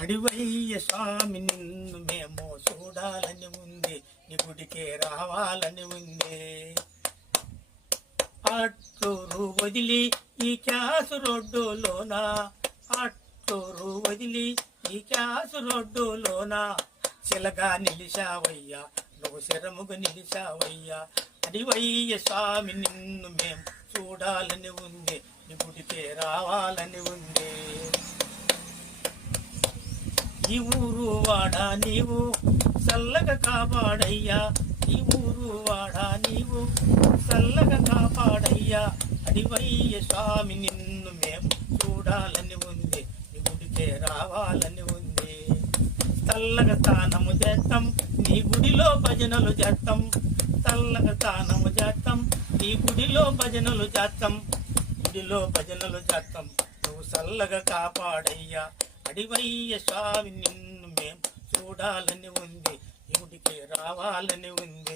అడివయ్య స్వామి నిన్ను మేము చూడాలని ఉంది, నీ గుడికే రావాలని ఉంది. అట్టూరు వదిలి ఈ క్యాసు రోడ్డులోన, అట్టూరు వదిలి ఈ క్యాసు రోడ్డులోన చిలగా నిలిచావయ్యా, నువ్వు శరముగా నిలిచావయ్యా. అడివయ్య స్వామి నిన్ను మేము చూడాలని ఉంది, నీ గుడికే రావాలని ఉంది. ఈ ఊరు వాడా నీవు చల్లగా కాపాడయ్యా, ఈ ఊరు వాడా నీవు చల్లగా కాపాడయ్యా. అడివయ్య స్వామి నిన్ను మేము చూడాలని ఉంది, నీ గుడికే రావాలని ఉంది. చల్లగా తానము చేస్తాం, నీ గుడిలో భజనలు చేస్తాం, చల్లగా తానము చేస్తాం, నీ గుడిలో భజనలు చేస్తాం, గుడిలో భజనలు చేస్తాం. నువ్వు చల్లగా కాపాడయ్యా. అడివయ్య స్వామి నిన్ను మేము చూడాలని ఉంది, గుడికి రావాలని ఉంది.